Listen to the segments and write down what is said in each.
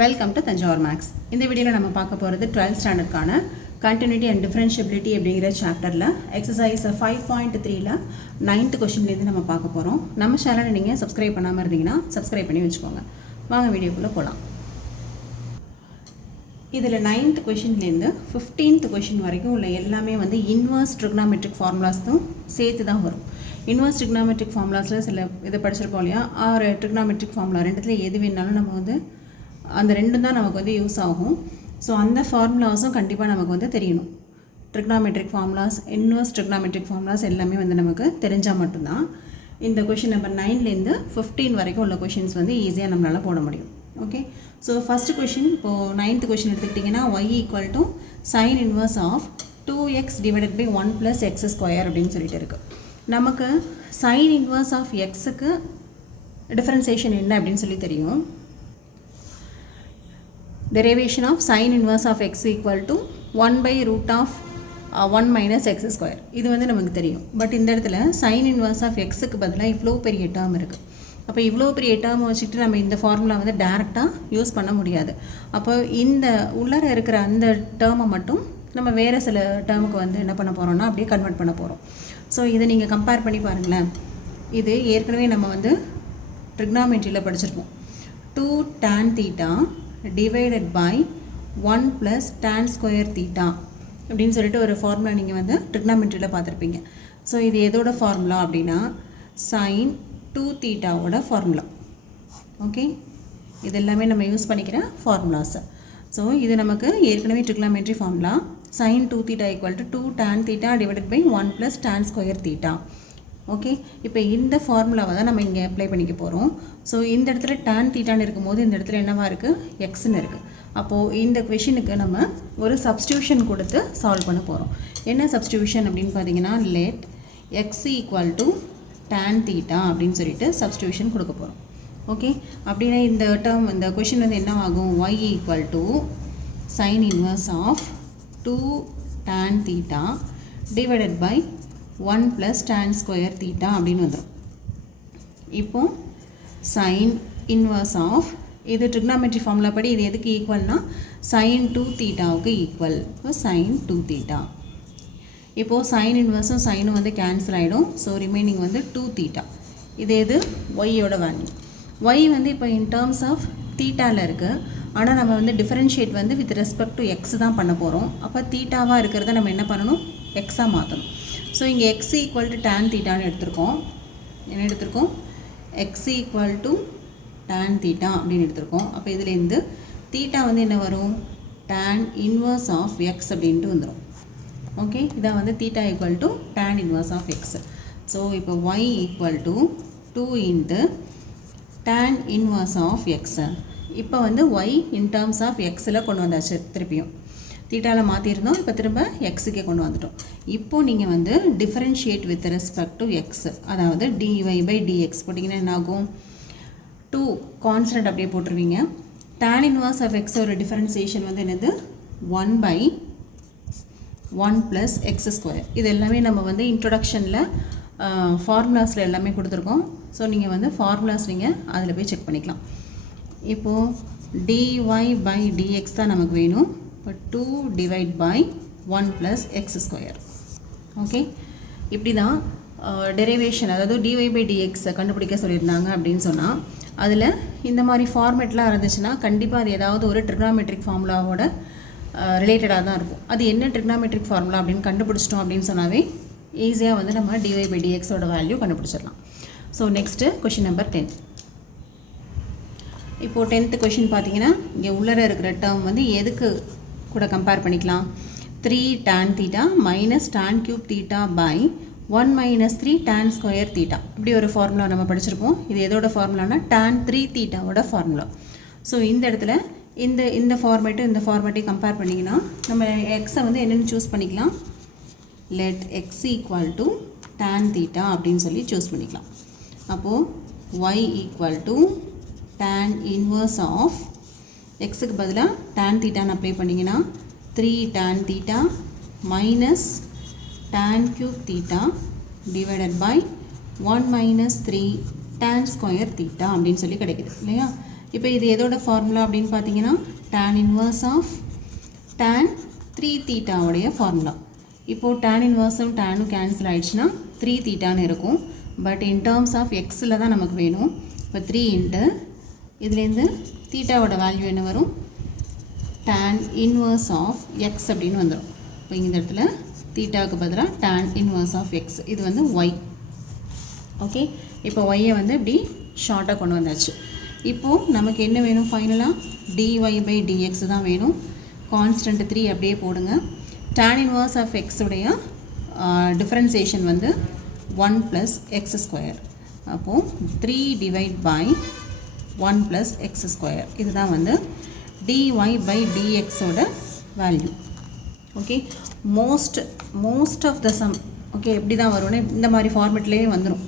Welcome to Thanjavur maths. இந்த வீடியோவில் நம்ம பார்க்க போகிறது 12th ஸ்டாண்டர்டுக்கான கண்டினியூட்டி அண்ட் டிஃபரன்ஷியபிலிட்டி அப்படிங்கிற சாப்டரில் எக்ஸசைஸ் 5.3ல் 9th கொஷின்லேருந்து நம்ம பார்க்க போகிறோம். நம்ம சேனலை நீங்கள் சப்ஸ்கிரைப் பண்ணாமல் இருந்தீங்கன்னா சப்ஸ்கிரைப் பண்ணி வச்சுக்கோங்க. வாங்க வீடியோக்குள்ளே போகலாம். இதில் 9th கொஷின்லேருந்து 15th கொஷின் வரைக்கும் உள்ள எல்லாமே வந்து இன்வர்ஸ் ட்ரிக்னாமெட்ரிக் ஃபார்முலாஸும் சேர்த்து தான் வரும். இன்வர்ஸ் ட்ரிக்னாமெட்ரிக் ஃபார்முலாஸில் சில இதை படிச்சிருப்போம் இல்லையா, ஆறு ட்ரிக்னாமெட்ரிக் ஃபார்முலா ரெண்டுத்துல எது வேணாலும் நம்ம வந்து அந்த ரெண்டும் தான் நமக்கு வந்து யூஸ் ஆகும். ஸோ அந்த ஃபார்முலாஸும் கண்டிப்பாக நமக்கு வந்து தெரியணும். Trigonometric formulas, inverse trigonometric formulas எல்லாமே வந்து நமக்கு தெரிஞ்சால் மட்டும்தான் இந்த கொஷின் நம்பர் 9லேருந்து 15 வரைக்கும் உள்ள கொஷின்ஸ் வந்து ஈஸியாக நம்மளால் போட முடியும். ஓகே, ஸோ ஃபஸ்ட்டு கொஷின் இப்போது 9th கொஷின் எடுத்துக்கிட்டிங்கன்னா y equal to sine inverse of 2x divided by 1 + x square அப்படின்னு சொல்லிட்டு இருக்குது. நமக்கு சைன் இன்வர்ஸ் ஆஃப் எக்ஸுக்கு டிஃபரன்சியேஷன் என்ன அப்படின்னு சொல்லி தெரியும். Derivation of sin inverse of x equal to 1 by root of 1 minus x square. இது வந்து நமக்கு தெரியும். பட் இந்த இடத்துல sin inverse of xக்கு பதிலாக இவ்வளோ பெரிய டேர்ம் இருக்குது. அப்போ இவ்வளோ பெரிய டேர்ம் வச்சுக்கிட்டு நம்ம இந்த ஃபார்முலா வந்து டேரெக்டாக யூஸ் பண்ண முடியாது. அப்போ இந்த உள்ளர இருக்கிற அந்த டேர்மை மட்டும் நம்ம வேறு சில டேர்முக்கு வந்து என்ன பண்ண போகிறோம்னா அப்படியே கன்வெர்ட் பண்ண போகிறோம். ஸோ இதை நீங்கள் கம்பேர் பண்ணி பாருங்களேன். இது ஏற்கனவே நம்ம வந்து ட்ரிக்னாமெட்ரியில் படிச்சிருப்போம். 2 tan theta divided by 1 plus tan square theta அப்படின்னு சொல்லிட்டு ஒரு ஃபார்முலா நீங்கள் வந்து ட்ரிக்னாமெட்ரியில் பார்த்துருப்பீங்க. ஸோ இது எதோட ஃபார்முலா அப்படின்னா sin 2 தீட்டாவோட ஃபார்முலா. ஓகே, இது எல்லாமே நம்ம யூஸ் பண்ணிக்கிற ஃபார்முலாஸ். ஸோ இது நமக்கு ஏற்கனவே trigonometry formula sin 2 theta equal to 2 tan theta divided by 1 plus tan square theta. Okay, இப்போ இந்த ஃபார்முலாவை தான் நம்ம இங்கே அப்ளை பண்ணிக்க போகிறோம். ஸோ இந்த இடத்துல tan தீட்டான்னு இருக்கும்போது இந்த இடத்துல என்னவா இருக்குது, எக்ஸ்ன்னு இருக்குது. அப்போது இந்த கொஷினுக்கு நம்ம ஒரு சப்ஸ்டியூஷன் கொடுத்து சால்வ் பண்ண போகிறோம். என்ன சப்ஸ்டியூஷன் அப்படின்னு பார்த்தீங்கன்னா, let x equal to tan theta அப்படின்னு சொல்லிட்டு சப்ஸ்டியூஷன் கொடுக்க போகிறோம். ஓகே, அப்படின்னா இந்த டேர்ம் இந்த கொஷின் வந்து என்ன ஆகும், y equal to sine inverse of 2 tan theta divided by 1 plus tan square theta அப்படின்னு வந்துடும். இப்போ sin inverse of இது trigonometry formula படி இது எதுக்கு ஈக்குவல்னா sin 2 தீட்டாவுக்கு ஈக்குவல். இப்போ sin 2 தீட்டா. இப்போது sin இன்வர்ஸும் சைனும் வந்து கேன்சல் ஆகிடும். ஸோ ரிமைனிங் வந்து 2 தீட்டா. இது எது, ஒய்யோட வேல்யூ. ஒய் வந்து இப்போ இன் டேர்ம்ஸ் ஆஃப் தீட்டாவில் இருக்குது. ஆனால் நம்ம வந்து டிஃபரன்ஷியேட் வந்து வித் ரெஸ்பெக்ட் டு எக்ஸ் தான் பண்ண போகிறோம். அப்போ தீட்டாவாக இருக்கிறத நம்ம என்ன பண்ணணும், எக்ஸாக மாற்றணும். ஸோ இங்கே x ஈக்குவல் டு tan தீட்டான்னு எடுத்திருக்கோம். என்ன எடுத்திருக்கோம், x equal to tan theta அப்படின்னு எடுத்திருக்கோம். அப்போ இதுலேருந்து தீட்டா வந்து என்ன வரும், tan இன்வர்ஸ் ஆஃப் எக்ஸ் அப்படின்ட்டு வந்துடும். ஓகே, இதான் வந்து theta equal to tan inverse of x. So இப்போ y equal to 2 into tan inverse of x. இப்போ வந்து y இன் டேர்ம்ஸ் ஆஃப் எக்ஸில் கொண்டு வந்தாச்சு. திருப்பியும் தீட்டாவில் மாற்றிருந்தோம், இப்போ திரும்ப எக்ஸுக்கே கொண்டு வந்துட்டோம். இப்போது நீங்கள் வந்து differentiate with respect to X, அதாவது dy பை dx போட்டிங்கன்னா என்ன ஆகும், 2 கான்ஸ்டன்ட் அப்படியே போட்டுருவீங்க. tan இன்வர்ஸ் ஆஃப் எக்ஸ் ஒரு டிஃபரன்சியேஷன் வந்து என்னது, 1 பை 1 ப்ளஸ் எக்ஸ் ஸ்கொயர். இது எல்லாமே நம்ம வந்து இன்ட்ரொடக்ஷனில் ஃபார்முலாஸில் எல்லாமே கொடுத்துருக்கோம். ஸோ நீங்கள் வந்து ஃபார்முலாஸ் நீங்கள் அதில் போய் செக் பண்ணிக்கலாம். இப்போது dy பை dx தான் நமக்கு வேணும். இப்போ 2 divide by 1 plus x square. Okay, இப்படி தான் டெரிவேஷன், அதாவது dy பை dx கண்டுபிடிக்க சொல்லியிருந்தாங்க அப்படின்னு சொன்னால் அதில் இந்த மாதிரி ஃபார்மேட்லாம் இருந்துச்சுன்னா கண்டிப்பாக அது ஏதாவது ஒரு ட்ரிக்னாமெட்ரிக் ஃபார்முலாவோட ரிலேட்டடாக தான் இருக்கும். அது என்ன ட்ரிக்னாமெட்ரிக் ஃபார்முலா அப்படின்னு கண்டுபிடிச்சிட்டோம் அப்படின்னு சொன்னாவே ஈஸியாக வந்து நம்ம dy பை dxோட வேல்யூ கண்டுபிடிச்சிடலாம். So next question number 10. இப்போது 10th கொஷின் பார்த்தீங்கன்னா இங்கே உள்ளர இருக்கிற டேர்ம் வந்து எதுக்கு கூட கம்பேர் பண்ணிக்கலாம், 3 tan theta minus tan cube theta by 1 minus 3 tan square theta. இப்படி ஒரு ஃபார்முலா நம்ம படிச்சிருப்போம். இது எதோட ஃபார்முலானா tan 3 தீட்டாவோட ஃபார்முலா. ஸோ இந்த இடத்துல இந்த ஃபார்மேட்டும் இந்த ஃபார்மேட்டையும் கம்பேர் பண்ணிங்கன்னா நம்ம எக்ஸை வந்து என்னென்னு சூஸ் பண்ணிக்கலாம், let x equal to tan theta அப்படின்னு சொல்லி சூஸ் பண்ணிக்கலாம். அப்போது y equal to tan inverse of எக்ஸுக்கு பதிலாக tan தீட்டான்னு அப்ளை பண்ணிங்கன்னா 3 tan theta minus tan cube theta divided by 1 minus 3 tan square theta அப்படின்னு சொல்லி கிடைக்குது இல்லையா. இப்போ இது எதோட ஃபார்முலா அப்படின்னு பார்த்தீங்கன்னா tan இன்வர்ஸ் ஆஃப் tan 3 தீட்டாவுடைய ஃபார்முலா. இப்போது tan இன்வர்ஸும் டேனும் கேன்சல் ஆகிடுச்சுன்னா 3 தீட்டான்னு இருக்கும். பட் இன் டேர்ம்ஸ் ஆஃப் எக்ஸில் தான் நமக்கு வேணும். இப்போ 3 இன்ட்டு இதுலேருந்து தீட்டாவோட வேல்யூ என்ன வரும், tan இன்வர்ஸ் ஆஃப் எக்ஸ் அப்படின்னு வந்துடும். இப்போ இந்த இடத்துல தீட்டாவுக்கு பதிலாக tan இன்வர்ஸ் ஆஃப் எக்ஸ், இது வந்து ஒய். ஓகே, இப்போ ஒய்யை வந்து இப்படி ஷார்ட்டாக கொண்டு வந்தாச்சு. இப்போது நமக்கு என்ன வேணும் ஃபைனலாக, dy பை dx தான் வேணும். கான்ஸ்டன்ட் 3 அப்படியே போடுங்க. tan இன்வர்ஸ் ஆஃப் எக்ஸுடைய டிஃப்ரென்சியேஷன் வந்து 1 + x². அப்போது 3 டிவைட் பை 1 + x². இதுதான் வந்து dy பை dxோட value. Okay, most of the sum okay எப்படி தான் வரும்னு இந்த மாதிரி ஃபார்மெட்லேயே வந்துடும்.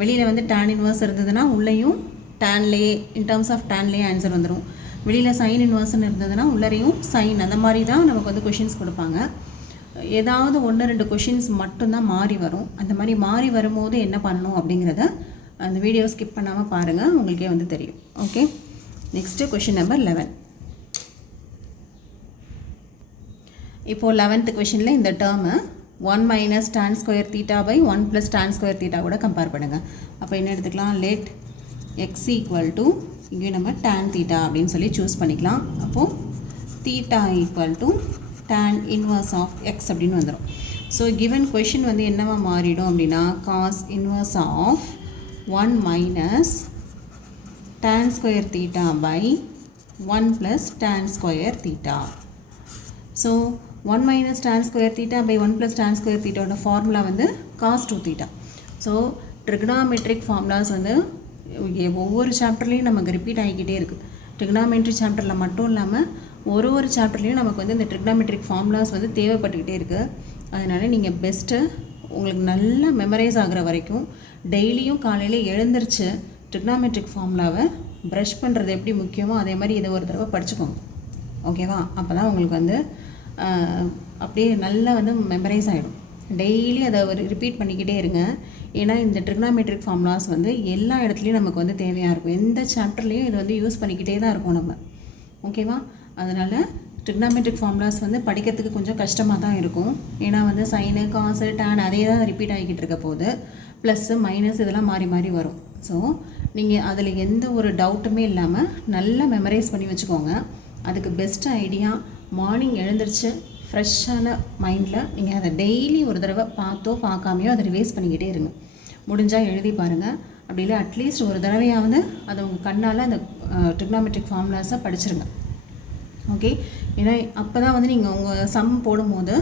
வெளியில் வந்து tan இன்வர்ஸ் இருந்ததுன்னா உள்ளேயும் டேன்லேயே இன் டேர்ம்ஸ் ஆஃப் டேன்லேயே ஆன்சர் வந்துடும். வெளியில் சைன் இன்வர்ஸ்ன்னு இருந்ததுன்னா உள்ளரையும் சைன், அந்த மாதிரி தான் நமக்கு வந்து கொஷின்ஸ் கொடுப்பாங்க. ஏதாவது 1-2 கொஷின்ஸ் மட்டும்தான் மாறி வரும். அந்த மாதிரி மாறி வரும்போது என்ன பண்ணணும் அப்படிங்கிறத அந்த வீடியோ ஸ்கிப் பண்ணாமல் பாருங்கள், உங்களுக்கே வந்து தெரியும். Okay, next question number 11. இப்போது 11th கொஷினில் இந்த டேர்மை 1 - tan square theta by 1 + tan square theta கூட கம்பேர் பண்ணுங்கள். அப்போ என்ன எடுத்துக்கலாம், லெட் x = இங்கே நம்ம tan theta அப்படின்னு சொல்லி சூஸ் பண்ணிக்கலாம். அப்போது theta = tan inverse of x அப்படின்னு வந்துடும். ஸோ given question வந்து என்னவா மாறிடும் அப்படின்னா cos inverse of 1 - tan square theta by 1 + tan square theta. So 1 - tan square theta by 1 + tan square theta ஓட ஃபார்முலா வந்து cos 2 theta. So trigonometric formulas வந்து ஒவ்வொரு சாப்டர்லேயும் நமக்கு ரிப்பீட் ஆகிக்கிட்டே இருக்குது. ட்ரிகனாமெட்ரி சாப்டரில் மட்டும் இல்லாமல் ஒரு சாப்டர்லேயும் நமக்கு வந்து இந்த ட்ரிகனாமெட்ரிக் ஃபார்முலாஸ் வந்து தேவைப்பட்டுக்கிட்டே இருக்குது. அதனால் நீங்கள் பெஸ்ட்டு உங்களுக்கு நல்லா மெமரைஸ் ஆகிற வரைக்கும் டெய்லியும் காலையில் எழுந்திரிச்சு ட்ரிகனாமெட்ரிக் ஃபார்முலாவை ப்ரஷ் பண்ணுறது எப்படி முக்கியமோ அதே மாதிரி இதை ஒரு தடவை படிச்சுக்கோங்க. ஓகேவா? அப்போ தான் உங்களுக்கு வந்து அப்படியே நல்லா வந்து மெமரைஸ் ஆகிடும். டெய்லி அதை ரிப்பீட் பண்ணிக்கிட்டே இருங்க. ஏன்னா இந்த ட்ரிகனாமெட்ரிக் ஃபார்முலாஸ் வந்து எல்லா இடத்துலையும் நமக்கு வந்து தேவையாக இருக்கும். எந்த சாப்டர்லேயும் இது வந்து யூஸ் பண்ணிக்கிட்டே தான் இருக்கும் நம்ம. ஓகேவா? அதனால் ட்ரிகனாமெட்ரிக் ஃபார்முலாஸ் வந்து படிக்கிறதுக்கு கொஞ்சம் கஷ்டமாக தான் இருக்கும். ஏன்னா வந்து சைனு காசு டேன் அதே தான் ரிப்பீட் ஆகிக்கிட்டு இருக்க போது, ப்ளஸ்ஸு மைனஸ் இதெல்லாம் மாறி மாறி வரும். ஸோ நீங்கள் அதில் எந்த ஒரு டவுட்டுமே இல்லாமல் நல்லா மெமரைஸ் பண்ணி வச்சுக்கோங்க. அதுக்கு பெஸ்ட்டு ஐடியா மார்னிங் எழுந்திரிச்சு ஃப்ரெஷ்ஷான மைண்டில் நீங்கள் அதை டெய்லி ஒரு தடவை பார்த்தோ பார்க்காமையோ அதை ரிவைஸ் பண்ணிக்கிட்டே இருங்க. முடிஞ்சால் எழுதி பாருங்கள். அப்படி இல்லை அட்லீஸ்ட் ஒரு தடவையாவது அதை உங்கள் கண்ணால் அந்த ட்ரிகனாமெட்ரிக் ஃபார்முலாஸை படிச்சிருங்க. ஓகே, ஏன்னா அப்போ தான் வந்து நீங்கள் உங்கள் சம் போடும்போது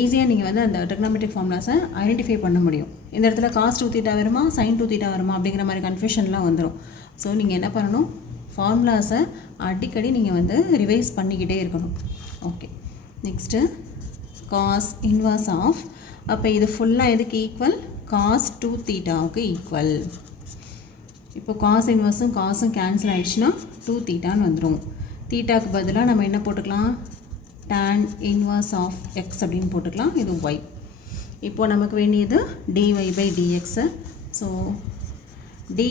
ஈஸியாக நீங்கள் வந்து அந்த ட்ரிகனாமெட்ரிக் ஃபார்முலாஸை ஐடென்டிஃபை பண்ண முடியும். இந்த இடத்துல cos 2 theta வருமா sin 2 theta வருமா அப்படிங்கிற மாதிரி கன்ஃபியூஷன்லாம் வந்துடும். ஸோ நீங்கள் என்ன பண்ணணும், ஃபார்முலாஸை அடிக்கடி நீங்கள் வந்து ரிவைஸ் பண்ணிக்கிட்டே இருக்கணும். Okay, next cos inverse of, அப்போ இது ஃபுல்லாக எதுக்கு ஈக்குவல், cos 2 thetaவுக்கு ஈக்குவல். இப்போ cos இன்வர்ஸும் காசும் கேன்சல் ஆகிடுச்சுன்னா 2 thetaன்னு வந்துடும். தீட்டாவுக்கு பதிலாக நம்ம என்ன போட்டுக்கலாம், tan இன்வர்ஸ் ஆஃப் எக்ஸ் அப்படின்னு போட்டுக்கலாம். இது y. இப்போது நமக்கு வேண்டியது dy by dx. So dy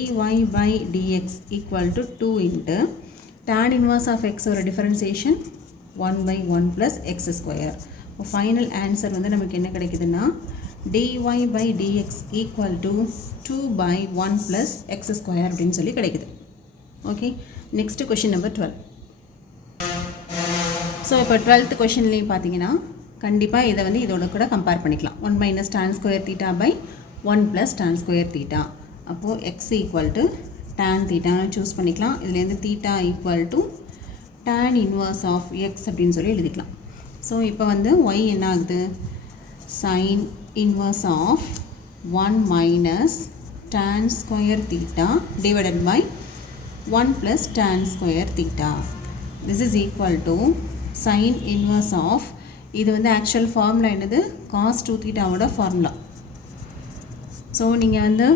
by dx = 2 into tan inverse of எக்ஸோட டிஃபரன்சியேஷன் 1/1 + x². இப்போ ஃபைனல் ஆன்சர் வந்து நமக்கு என்ன கிடைக்குதுன்னா dy by dx = 2/1 + x² அப்படின்னு சொல்லி கிடைக்குது. Okay, next question number 12. So இப்போ 12th கொஷின்லேயும் பார்த்தீங்கன்னா கண்டிப்பாக இதை வந்து இதோட கூட கம்பேர் பண்ணிக்கலாம். 1 - tan square theta by 1 + tan square theta. அப்போது x = tan thetaன்னு சூஸ் பண்ணிக்கலாம். இதுலேருந்து theta = tan inverse of x அப்படின்னு சொல்லி எழுதிக்கலாம். ஸோ இப்போ வந்து y என்ன ஆகுது, sin inverse of 1 - tan square theta divided by 1 + tan square theta. This is equal to sin inverse of, இது வந்து ஆக்சுவல் ஃபார்முலா என்னது, cos 2 thetaவோட ஃபார்முலா. ஸோ நீங்கள் வந்து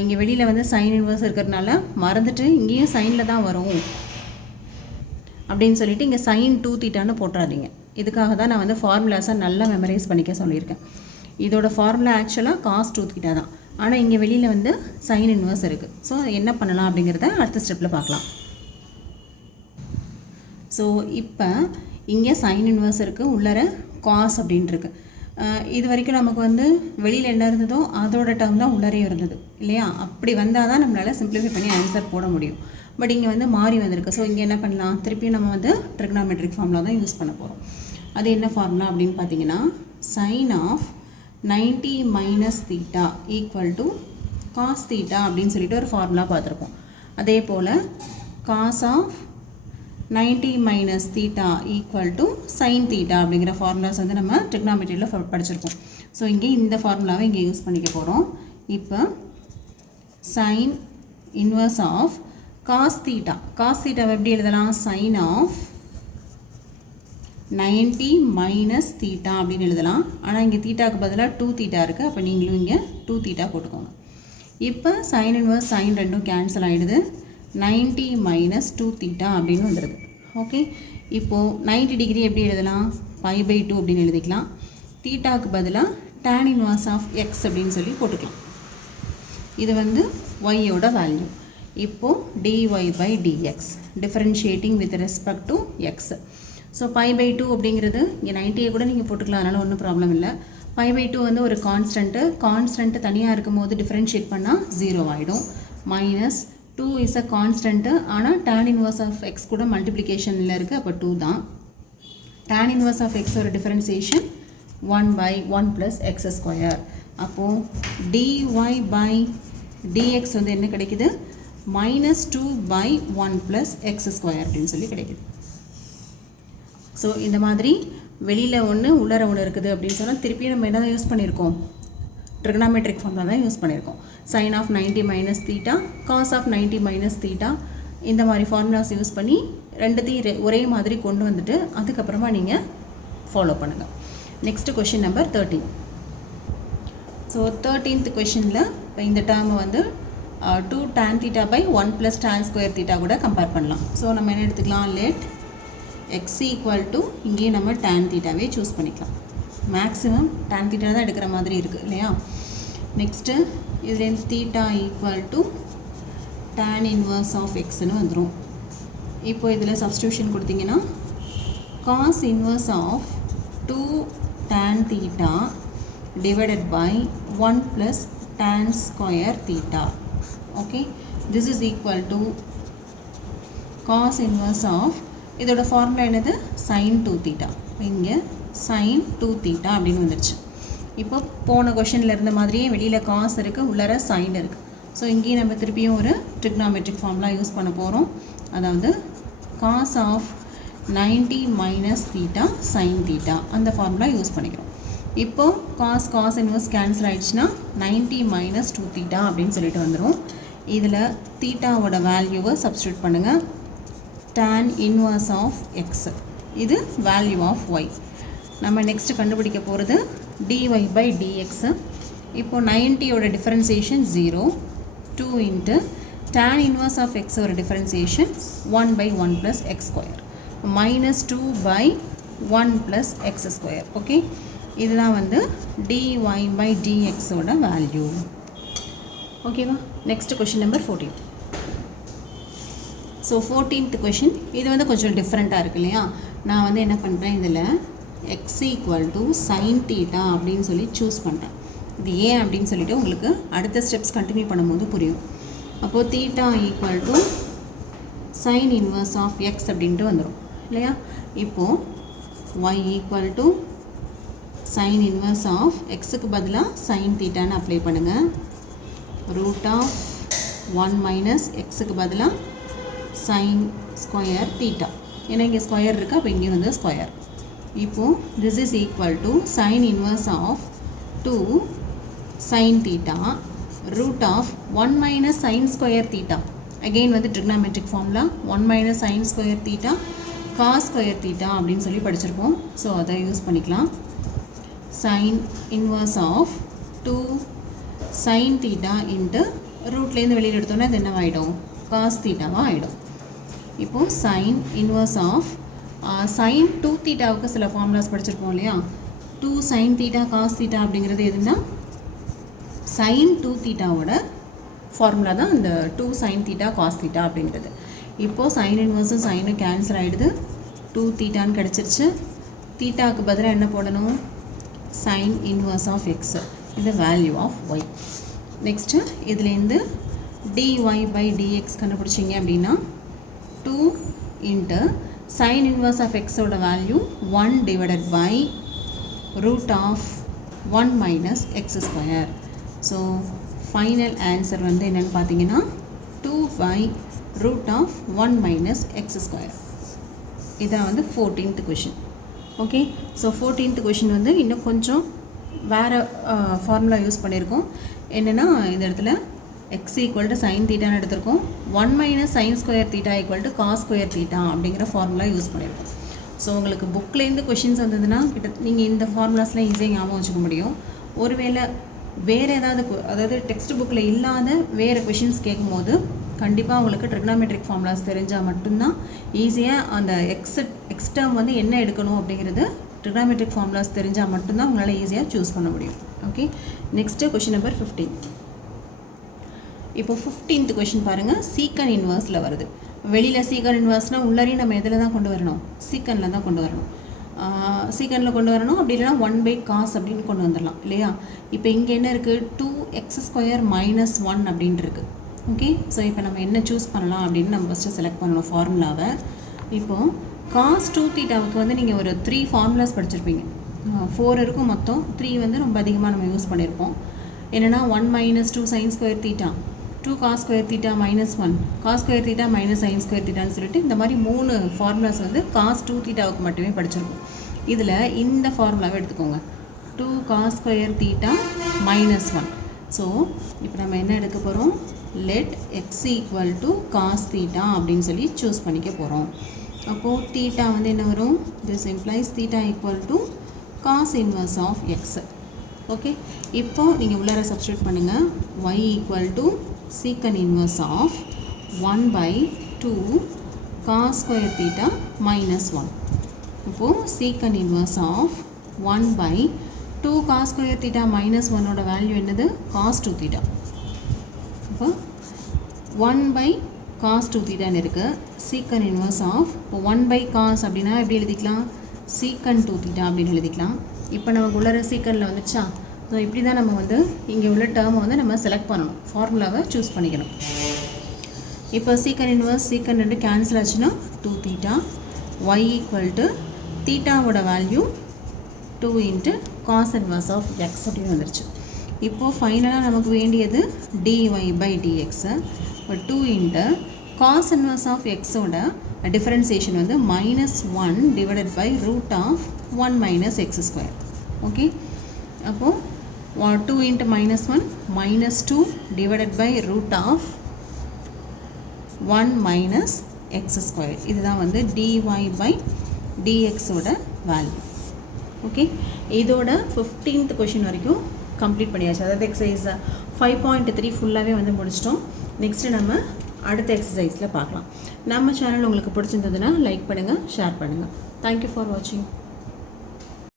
இங்கே வெளியில் வந்து சைன் இன்வர்ஸ் இருக்கிறதுனால மறந்துட்டு இங்கேயும் சைனில் தான் வரும் அப்படின்னு சொல்லிட்டு இங்கே sin 2 thetaன்னு போட்டுறாதீங்க. இதுக்காக தான் நான் வந்து ஃபார்முலாஸை நல்லா மெமரைஸ் பண்ணிக்க சொல்லியிருக்கேன். இதோட ஃபார்முலா ஆக்சுவலாக cos 2 theta தான், ஆனால் இங்கே வெளியில் வந்து சைன் இன்வர்ஸ் இருக்குது. ஸோ என்ன பண்ணலாம் அப்படிங்கிறத அடுத்த ஸ்டெப்பில் பார்க்கலாம். ஸோ இப்போ இங்கே சைன் இன்வர்ஸ் இருக்குது, உள்ளர காஸ் அப்படின்ட்டுருக்கு. இது வரைக்கும் நமக்கு வந்து வெளியில் என்ன இருந்ததோ அதோட டேர்ம் தான் உள்ளரே இருந்தது இல்லையா? அப்படி வந்தால் தான் நம்மளால் சிம்பிளிஃபை பண்ணி ஆன்சர் போட முடியும். பட் இங்கே வந்து மாறி வந்திருக்கு. ஸோ இங்கே என்ன பண்ணலாம், திருப்பியும் நம்ம வந்து ட்ரிக்னாமெட்ரிக் ஃபார்முலா தான் யூஸ் பண்ண போகிறோம். அது என்ன ஃபார்முலா அப்படின்னு பார்த்தீங்கன்னா, sine of 90 minus theta equal to cos theta அப்படின்னு சொல்லிட்டு ஒரு ஃபார்முலா பார்த்துருப்போம். அதே போல் cos of 90 minus theta equal to sine theta அப்படிங்கிற ஃபார்முலாஸ் வந்து நம்ம ட்ரிக்னாமெட்ரியில் படிச்சிருப்போம். ஸோ இங்கே இந்த ஃபார்முலாவை இங்கே யூஸ் பண்ணிக்க போகிறோம். இப்போ sine inverse of cos theta, cos தீட்டாவை எப்படி எழுதலாம், சைன் ஆஃப் 90 மைனஸ் தீட்டா அப்படின்னு எழுதலாம். ஆனால் இங்கே தீட்டாவுக்கு பதிலாக 2 தீட்டா இருக்குது. அப்போ நீங்களும் இங்கே 2 தீட்டா போட்டுக்கோங்க. இப்போ சைன் இன்வர்ஸ் சைன் ரெண்டும் கேன்சல் ஆகிடுது. 90 மைனஸ் 2 தீட்டா அப்படின்னு வந்துடுது. ஓகே, இப்போது 90 டிகிரி எப்படி எழுதலாம், π/2 அப்படின்னு எழுதிக்கலாம். தீட்டாவுக்கு பதிலாக tan இன்வர்ஸ் ஆஃப் எக்ஸ் அப்படின்னு சொல்லி போட்டுக்கலாம். இது வந்து ஒய்யோட வேல்யூ. இப்போது dy/dx differentiating with respect to x. So π/2 அப்படிங்கிறது இங்கே 90 கூட நீங்கள் போட்டுக்கலாம், அதனால் ஒன்றும் ப்ராப்ளம் இல்லை. π/2 வந்து ஒரு கான்ஸ்டன்ட்டு தனியாக இருக்கும் போது டிஃபரன்ஷியேட் பண்ணால் 0 ஆகிடும். மைனஸ் 2 இஸ் அ கான்ஸ்டன்ட்டு, ஆனால் tan இன்வர்ஸ் ஆஃப் எக்ஸ் கூட மல்டிப்ளிகேஷனில் இருக்குது, அப்போ 2 தான். tan இன்வர்ஸ் ஆஃப் எக்ஸ் ஒரு டிஃபரன்சியேஷன் 1/1 + x². அப்போது dy/dx வந்து என்ன கிடைக்குது, -2/1 + x² அப்படின்னு சொல்லி கிடைக்குது. ஸோ இந்த மாதிரி வெளியில் ஒன்று உள்ளர ஒன்று இருக்குது அப்படின்னு சொன்னால் திருப்பி நம்ம என்ன தான் யூஸ் பண்ணியிருக்கோம், ட்ரிகனாமெட்ரிக் ஃபார்முலா தான் யூஸ் பண்ணியிருக்கோம். Sine of 90 minus theta, cos of 90 minus theta, இந்த மாதிரி ஃபார்முலாஸ் யூஸ் பண்ணி ரெண்டுத்தையும் ஒரே மாதிரி கொண்டு வந்துட்டு அதுக்கப்புறமா நீங்கள் ஃபாலோ பண்ணுங்கள். Next question number 13. So 13th கொஷினில் இப்போ இந்த டேர்மை வந்து 2 tan θ/1 + tan square θ கூட கம்பேர் பண்ணலாம். ஸோ நம்ம என்ன எடுத்துக்கலாம், லெட் x ஈக்குவல் டு இங்கேயே நம்ம tan θவே சூஸ் பண்ணிக்கலாம். மேக்ஸிமம் tan θ தான் எடுக்கிற மாதிரி இருக்குது இல்லையா? நெக்ஸ்ட்டு இதுலேருந்து θ equal to tan inverse of எக்ஸ்னு வந்துடும். இப்போ இதில் சப்ஸ்டியூஷன் கொடுத்தீங்கன்னா cos inverse of 2 tan θ divided by 1 + tan square θ. Okay, this is equal to cos inverse of, இதோட ஃபார்முலா என்னது, sin 2θ. இங்கே sin 2θ அப்படின்னு வந்துடுச்சு. இப்போ போன கொஷனில் இருந்த மாதிரியே வெளியில் காஸ் இருக்குது, உள்ளர சைன் இருக்குது. ஸோ இங்கேயும் நம்ம திருப்பியும் ஒரு ட்ரிக்னாமெட்ரிக் ஃபார்முலா யூஸ் பண்ண போகிறோம். அதாவது cos of 90 minus theta sine theta, அந்த ஃபார்முலா யூஸ் பண்ணிக்கிறோம். இப்போது காஸ் இன்வர்ஸ் கேன்சல் ஆகிடுச்சுன்னா 90 மைனஸ் 2θ அப்படின்னு சொல்லிட்டு வந்துடும். இதில் தீட்டாவோட வேல்யூவை சப்ஸ்டியூட் பண்ணுங்கள். tan இன்வர்ஸ் ஆஃப் எக்ஸ், இது வேல்யூ ஆஃப் ஒய். நம்ம நெக்ஸ்ட்டு கண்டுபிடிக்க போகிறது dy/dx. இப்போது 90யோட differentiation 0, 2 into tan inverse of x ஒரு டிஃபரன்சியேஷன் 1/1 + x², -2/1 + x². ஓகே, இதுதான் வந்து dy/dx ஓட வேல்யூ. ஓகேவா? Next question number 14. So 14th question இது வந்து கொஞ்சம் டிஃப்ரெண்ட்டாக இருக்குது இல்லையா? நான் வந்து என்ன பண்ணுறேன், இதில் x equal to sine theta அப்படின்னு சொல்லி சூஸ் பண்ணுறேன். இது ஏன் அப்படின்னு சொல்லிட்டு உங்களுக்கு அடுத்த ஸ்டெப்ஸ் கண்டினியூ பண்ணும்போது புரியும். அப்போது theta equal to sine inverse of x அப்படின்ட்டு வந்துடும் இல்லையா? இப்போது y equal to sine inverse of எக்ஸுக்கு பதிலாக சைன் தீட்டான்னு அப்ளை பண்ணுங்கள். √1 மைனஸ் எக்ஸுக்கு பதிலாக சைன் ஸ்கொயர் தீட்டா, ஏன்னா இங்கே ஸ்கொயர் இருக்குது, அப்போ இங்கே வந்து ஸ்கொயர். இப்போது this is equal to sine inverse of 2 sine theta √1 minus sine square theta. Again வந்து trigonometric formula 1 minus sine square theta cos square theta அப்படின்னு சொல்லி படிச்சிருப்போம். ஸோ அதை யூஸ் பண்ணிக்கலாம். Sine inverse of 2 sine theta into ரூட்லேருந்து வெளியில் எடுத்தோன்னா அது என்னவாகிடும், காஸ் தீட்டாவாக ஆகிடும். இப்போது சைன் இன்வர்ஸ் ஆஃப் சைன் 2 தீட்டாவுக்கு சில ஃபார்முலாஸ் படிச்சிருப்போம் இல்லையா? 2 சைன் தீட்டா காஸ் தீட்டா அப்படிங்கிறது எதுனா சைன் 2 தீட்டாவோட ஃபார்முலா தான் இந்த 2 சைன் தீட்டா காஸ் தீட்டா அப்படிங்கிறது. இப்போது சைன் இன்வர்ஸும் சைனும் கேன்சல் ஆகிடுது. 2 தீட்டான்னு கிடச்சிருச்சு. தீட்டாவுக்கு பதிலாக என்ன போடணும்? சைன் இன்வர்ஸ் ஆஃப் எக்ஸ், இது வேல்யூ ஆஃப் ஒய். நெக்ஸ்ட்டு இதுலேருந்து dy by dx கண்டுபிடிச்சிங்க அப்படின்னா 2 இன்ட்டு சைன் இன்வர்ஸ் ஆஃப் எக்ஸோட value 1 divided by root of 1 minus x square. So final answer வந்து என்னென்னு பார்த்தீங்கன்னா 2 by root of 1 minus x square. இதான் வந்து 14th question. Okay, so 14th question வந்து இன்னும் கொஞ்சம் வேறு ஃபார்முலா யூஸ் பண்ணியிருக்கோம். என்னென்னா இந்த இடத்துல x ஈக்குவல் டு சைன் தீட்டான்னு எடுத்திருக்கோம். 1 minus sine square theta equal to cos square theta அப்படிங்கிற ஃபார்முலா யூஸ் பண்ணியிருக்கோம். ஸோ உங்களுக்கு புக்லேருந்து கொஷின்ஸ் வந்ததுன்னா நீங்கள் இந்த ஃபார்முலாஸ்லாம் ஈஸியாக ஞாபகம் வச்சுக்க முடியும். ஒருவேளை வேறு ஏதாவது அதாவது டெக்ஸ்ட் புக்கில் இல்லாத வேறு கொஷின்ஸ் கேட்கும்போது கண்டிப்பாக உங்களுக்கு ட்ரிக்னாமெட்ரிக் ஃபார்முலாஸ் தெரிஞ்சால் மட்டும்தான் ஈஸியாக அந்த எக்ஸ் டேர்ம் வந்து என்ன எடுக்கணும் அப்படிங்கிறது ட்ரிக்னாமெட்ரிக் ஃபார்முலாஸ் தெரிஞ்சால் மட்டும்தான் உங்களால் ஈஸியாக சூஸ் பண்ண முடியும். Okay, next question number 15. இப்போ 15th கொஷின் பாருங்கள், சீக்கன் இன்வர்ஸில் வருது. வெளியில் சீக்கன் இன்வர்ஸ்னால் உள்ளாரையும் நம்ம எதில் தான் கொண்டு வரணும்? சீக்கனில் தான் கொண்டு வரணும். சீக்கனில் கொண்டு வரணும். அப்படி இல்லைனா 1 பை காஸ் அப்படின்னு கொண்டு வந்துடலாம் இல்லையா? இப்போ இங்கே என்ன இருக்குது? 2x ஸ்கொயர் மைனஸ் 1 அப்படின்ட்டு இருக்குது. ஓகே, ஸோ இப்போ நம்ம என்ன சூஸ் பண்ணலாம் அப்படின்னு நம்ம ஃபஸ்ட்டு செலக்ட் பண்ணணும் ஃபார்முலாவை. இப்போது காஸ் 2 தீட்டாவுக்கு வந்து நீங்கள் ஒரு 3 ஃபார்முலாஸ் படிச்சிருப்பீங்க. 4 இருக்கும் மொத்தம். 3 வந்து ரொம்ப அதிகமாக நம்ம யூஸ் பண்ணியிருப்போம். என்னென்னா 1 minus 2 sine square theta, 2 cos square theta minus 1 cos square theta minus sine square தீட்டான்னு சொல்லிட்டு இந்த மாதிரி 3 ஃபார்முலாஸ் வந்து காஸ் 2 தீட்டாவுக்கு மட்டுமே படிச்சிருக்கோம். இதில் இந்த ஃபார்முலாவை எடுத்துக்கோங்க, 2 cos square theta minus 1. So இப்போ நம்ம என்ன எடுக்க போகிறோம்? Let x equal to cos theta அப்படின்னு சொல்லி சூஸ் பண்ணிக்க போகிறோம். அப்போது தீட்டா வந்து என்ன வரும்? This implies theta equal to cos inverse of x. Okay, இப்போது நீங்கள் உள்ளார சப்ஸ்டியூட் பண்ணுங்கள். y equal to secant inverse of 1 by 2 cos square theta minus 1. இப்போது secant inverse of 1 by 2 cos square theta minus 1 ஓட value என்னது? cos 2 theta. இப்போ 1 by cos 2 theta இருக்குது. secant inverse of 1 by cos அப்படின்னா எப்படி எழுதிக்கலாம்? secant 2 theta அப்படின்னு எழுதிக்கலாம். இப்போ நமக்கு உள்ளார சீக்கனில் வந்துச்சா? ஸோ இப்படி தான் நம்ம வந்து இங்கே உள்ள டேர்மை வந்து நம்ம செலக்ட் பண்ணணும், ஃபார்முலாவை சூஸ் பண்ணிக்கணும். இப்போ சீக்கன் இன்வர்ஸ் சீக்கன் 2 கேன்சல் ஆச்சுன்னா 2 தீட்டா, ஒய் ஈக்குவல் டு தீட்டாவோட value 2 into cos inverse of x அப்படின்னு வந்துருச்சு. இப்போது ஃபைனலாக நமக்கு வேண்டியது dy பை டிஎக்ஸு. இப்போ 2 இன்ட்டு காஸ் இன்வர்ஸ் ஆஃப் எக்ஸோட டிஃபரன்சியேஷன் வந்து -1 divided by root of 1 minus x square. Okay, அப்போது 2 into -1 -2 divided by root of 1 minus x square. இதுதான் வந்து dy by dx ஓட வேல்யூ. ஓகே, இதோட 15th கொஷின் வரைக்கும் complete பண்ணியாச்சு. அதாவது எக்ஸசைஸ் 5.3 ஃபுல்லாகவே வந்து முடிச்சிட்டோம். நெக்ஸ்ட்டு நம்ம அடுத்த எக்ஸசைஸில் பார்க்கலாம். நம்ம சேனல் உங்களுக்கு பிடிச்சிருந்ததுன்னா லைக் பண்ணுங்கள், ஷேர் பண்ணுங்கள். தேங்க்யூ ஃபார் வாட்சிங்.